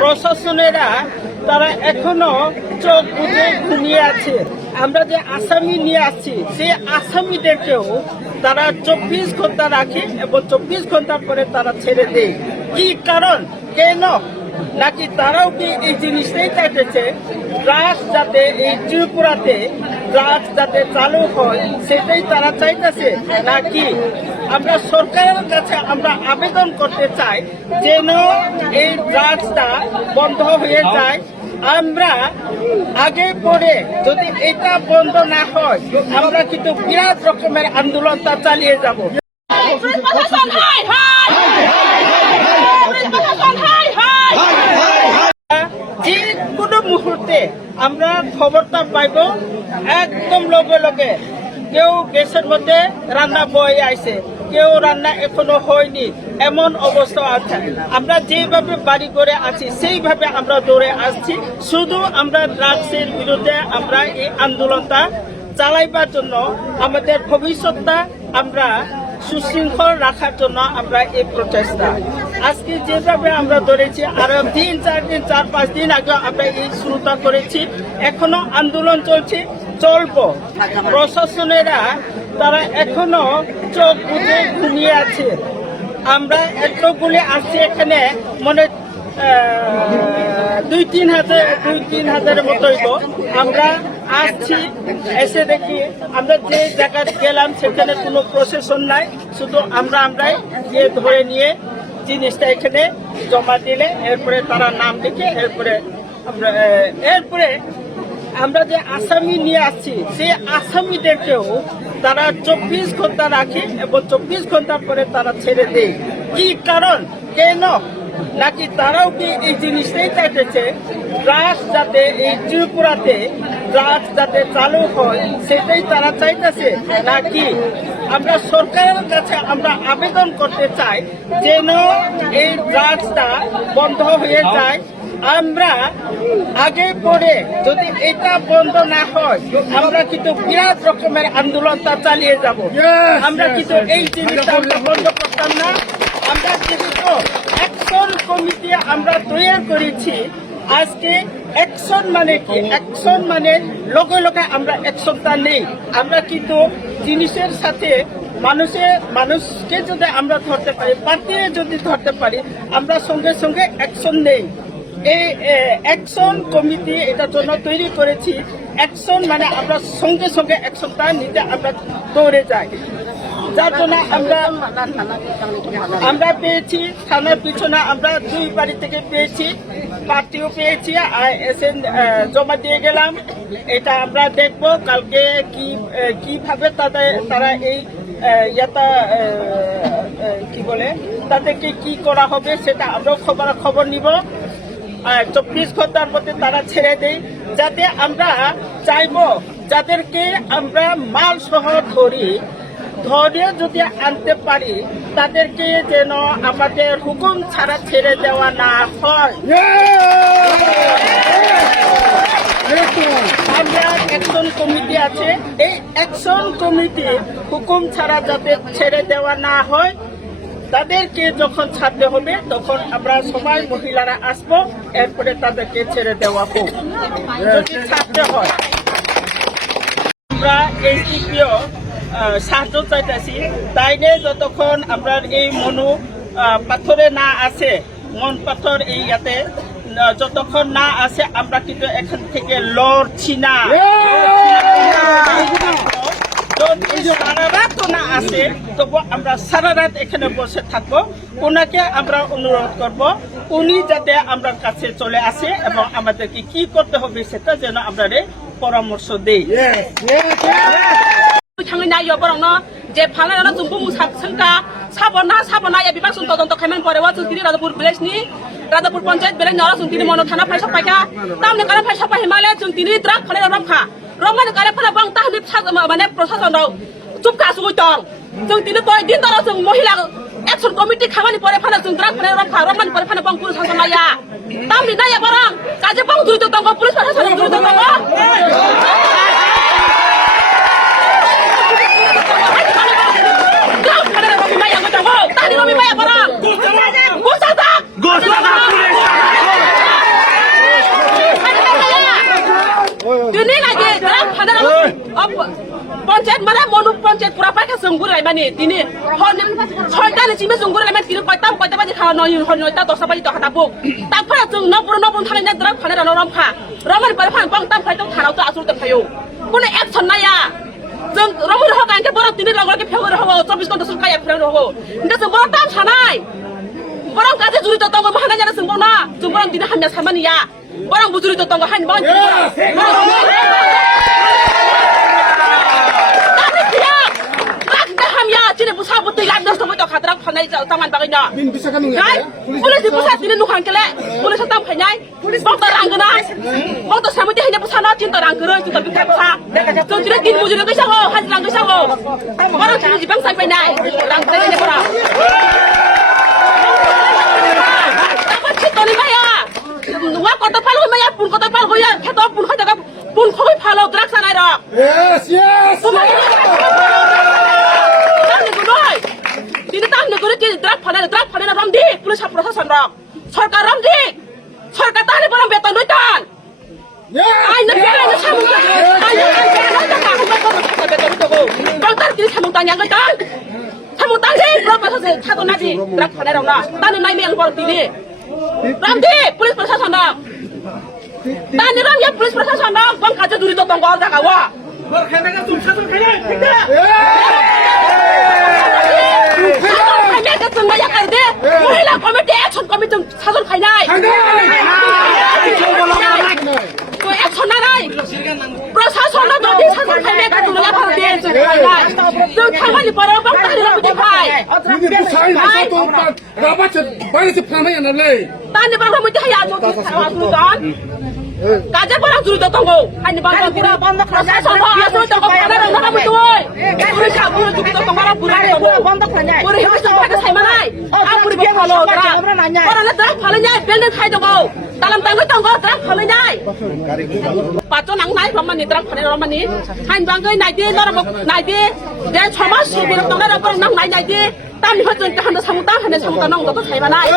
প্রশাসনেরা, তারা এখনও চোখ বুঝে ঘুমিয়ে আছে। আমরা যে আসামি নিয়ে আসছি সে আসামিদেরকেও তারা চব্বিশ ঘণ্টা রাখে এবং চব্বিশ ঘণ্টা পরে তারা ছেড়ে দেয়। কি কারণ? কেন? নাকি তারাও কি এই জিনিসটাই চাইতেছে ড্রাগস যাতে এই ত্রিপুরাতে ড্রাগস যাতে চালু হয় সেটাই তারা চাইতেছে নাকি আমরা সরকারের কাছে আমরা আবেদন করতে চাই যেন এই ড্রাগসটা বন্ধ হয়ে যায় আমরা আগে পরে যদি এটা বন্ধ না হয় আমরা কিন্তু বিরাট রকমের আন্দোলনটা চালিয়ে যাব প্রশাসন হাই হাই প্রশাসন হাই হাই যে কোনো মুহূর্তে আমরা খবরটা পাইব একদম লগে লগে। কেউ গ্যাসের মধ্যে রান্না বয়ে আইছে, কেউ রান্না এখনও হয়নি, এমন অবস্থা আছে আমরা যেভাবে বাড়ি করে আছি, সেইভাবে আমরা দৌড়ে আসছি। শুধু আমরা ড্রাগসের বিরুদ্ধে আমরা এই আন্দোলনটা চালাইবার জন্য, আমাদের ভবিষ্যৎটা আমরা সুশৃঙ্খল রাখার জন্য আমরা এই প্রচেষ্টা আজকে যেভাবে আমরা ধরেছি, আরও তিন, চার দিন, চার, পাঁচ দিন আগে আমরা এই শুরুটা করেছি। এখনও আন্দোলন চলছে, চলবো। প্রশাসনেরা, তারা এখনও চোখ বুঝে ঘুমিয়ে আছে। আমরা এতগুলি আসছি এখানে, মনে দুই তিন হাজার দুই তিন হাজারের মতোই তো। আমরা আসছি, এসে দেখি, আমরা যে জায়গায় গেলাম, সেখানে কোনো প্রশাসন নাই। শুধু আমরা, আমরাই গিয়ে ধরে নিয়ে জিনিসটা এখানে জমা দিলে, এরপরে তারা নাম লিখে, এরপরে এরপরে আমরা যে আসামি নিয়ে আসছি, সেই আসামিদেরকেও তারা চব্বিশ ঘণ্টা রাখে এবং চব্বিশ ঘণ্টা পরে তারা ছেড়ে দেয়। কি কারণ? কেন? নাকি তারাও কি এই জিনিসটাই চাইতেছে ড্রাগস যাতে এই ত্রিপুরাতে ড্রাগস যাতে চালু হয়, সেটাই তারা চাইতেছে? নাকি আমরা সরকারের কাছে আমরা আবেদন করতে চাই যেন এই ড্রাগসটা বন্ধ হয়ে যায়। আমরা আগে পরে যদি এটা বন্ধ না হয় আমরা কিন্তু বিরাট রকমের আন্দোলনটা চালিয়ে যাব। আমরা কিন্তু এই জিনিসটা আমরা বন্ধ করতাম না। আমরা কিন্তু অ্যাকশন কমিটি আমরা তৈরি করেছি আজকে অ্যাকশন মানে কি? অ্যাকশন মানে লগে লগে আমরা অ্যাকশনটা নেই। আমরা কিন্তু জিনিসের সাথে মানুষে, মানুষকে যদি আমরা ধরতে পারি পার্টিরে যদি ধরতে পারি, আমরা সঙ্গে সঙ্গে অ্যাকশন নেই। এই অ্যাকশন কমিটি এটার জন্য তৈরি করেছি। অ্যাকশন মানে আমরা সঙ্গে সঙ্গে অ্যাকশনটা নিতে আমরা দৌড়ে যাই। যার জন্য আমরা আমরা পেয়েছি, থানার পিছনে আমরা দুই বাড়ি থেকে পেয়েছি পার্টিও পেয়েছি, আর এসে জমা দিয়ে গেলাম। এটা আমরা দেখব কালকে কি কীভাবে তাদের, তারা এই ইয়াটা কি বলে, তাদেরকে কি করা হবে সেটা আমরাও খবর খবর নিব। আর চব্বিশ ঘণ্টার মধ্যে তারা ছেড়ে দেয় যাতে আমরা চাইব, যাদেরকে আমরা মাল সহ ধরি ধরে যদি আনতে পারি, তাদেরকে যেন আমাদের হুকুম ছাড়া ছেড়ে দেওয়া না হয়। আমরা অ্যাকশন কমিটি আছে, এই অ্যাকশন কমিটি হুকুম ছাড়া যাতে ছেড়ে দেওয়া না হয়, তাদেরকে যখন ছাড়তে হবে, তখন আমরা সবাই মহিলারা আসব, এরপরে তাদেরকে ছেড়ে দেওয়া হোক। যদি ছাড়তে হয়, আমরা এইচডিপিও সাহায্য চাইতেছি। তাই নিয়ে যতক্ষণ আমরা এই মনু পাথরে না আছে, মন পাথর এই ইয়াতে যতক্ষণ না আছে, আমরা কিন্তু এখান থেকে লড়ছি না। সারা রাত না তবু আমরা সারা রাত এখানে বসে থাকব। আমরা অনুরোধ করব, উনি যাতে আমরা কাছে চলে আসে এবং আমাদেরকে কি করতে হবে সেটা যেন আমরা পরামর্শ দেই। থাঙিনা ইয় বরং যে ফালানা জুম্বু মুসাবসংকা সাবনা সাবনা ইয়া বিভাগ সুন তদন্ত খাইমান পরে ওয়া চুনকিনি রাজাপুর ভিলেজনি রাজাপুর পঞ্চায়েত বেলে নরা চুনকিনি মনো থানা ফাইসা পাইকা তামনে কারা ফাইসা পাই হিমালয় চুনকিনি দ্রাক ফলে রমখা রমান কারে ফলে বং তাহলিব মানে প্রশাসন চুপ কা সুই তং চুনকিনি কয় দিন দরা চুন মহিলা একশন কমিটি খামানি পরে ফানা চুন দ্রাক ফলে রমখা রমান পরে ফানা বং পুরুষ শাসন আয়া তামনি না ইয়া বরং কাজে বং দ্রুত তঙ্গ পুলিশ প্রশাসন দ্রুত তঙ্গ পঞ্চায়েত পুরা পাইকা জঙ্গুর লাইমানি তিনি ছয়টানি চিমে জঙ্গুর লাইমান তিনি কয়টা কয়টা বাজি খাওয়া নয় নয়টা দশটা বাজি দহটা বুক তারপরে जों नपुर नपुर थानाय ना द्राग फानाय रानो रमखा रमन पर फान बं ताम फाइटं थानाव तो आसुर फायो কোনো एक्सन नाया जों रमन हो गांके बर तिनि लगलके फेवर हो 24 घन्टा सुरकाया फेवर हो কিন্তু जों बर ताम सानाय বরং কাজে জড়িত তঙ্গ মহানা জানা जों বনা जों বরং দিনা হামনা সামানিয়া বরং বুজুরিত তঙ্গ হান বন Kami Sino po sabot nila? Gusto mo ito, kadrag panay sa taman bagay na. Bin bisa kami Kay, pulis di po sa tinanungan kala. Pulis tam kanyay. Bang tarang ka. Bang to sa hanya po sana cinta rang kero, cinta bigay pa. So jira din mo jira kaysa ko, han lang kaysa ko. Parang sino di bang sampai nay. Rang kaya niya para. Dapat cito ni Maya. Wa kota palo Maya pun kota palo ko yan. Pun ko daga pun ko palo drag sa nay. Yes, yes. যদি তাম নগরে কি drag ফলে drag ফলে না রামদি police প্রশাসন রাম। সরকার রামদি সরকার তাহলে বরাম বেতন নই তান আই না বেরা না সামু আই না আই বেরা না টাকা হুবা কম টাকা বেতন তো গো বলতার কি সামু তান ইয়াগ তান সামু তান যে প্রশাসন থাকো না। জি পুলিশ প্রশাসন দূরিত নির্বাচন না ইয়াকার দে মহিলা কমিটি অ্যাকশন কমিটি সাজন খাই নাই প্রশাসন दिवस खाल्ले तुला खाऊ दे तू खाली बरोबर खाल्लं कुठे काय ताने बघा म्हणजे हा यादव কাজে পড়া জুড়ি তো তো খানি বাবা পুরা বন্ধ করে সব আসো তো পড়া রঙা মত ওই পুরো কাপড় জুড়ি তো তোমার পুরা বন্ধ করে যায়। পুরো হিমস পাটা ছাইমা নাই। আর পুরো বে ভালো আমরা না যায়। পড়া না তো ভালো যায় বেল খাই দাও তালাম তাঙ্গ তাঙ্গ তাঙ্গ ভালো যায়। পাতো নাং নাই রমানি তাঙ্গ খানে রমানি দগো dalam tanggo tanggo dra ফলো নাই পাতো নাং নাই রমানি দরা ফলে রমানি হাইন বাঙ্গই নাই দি দরা নাই দি দে ছমা সিবি তঙ্গ রা পর নাং নাই নাই দি তানি হজন কাহান সামুতা হানে সামুতা নং দতো সাইমানাই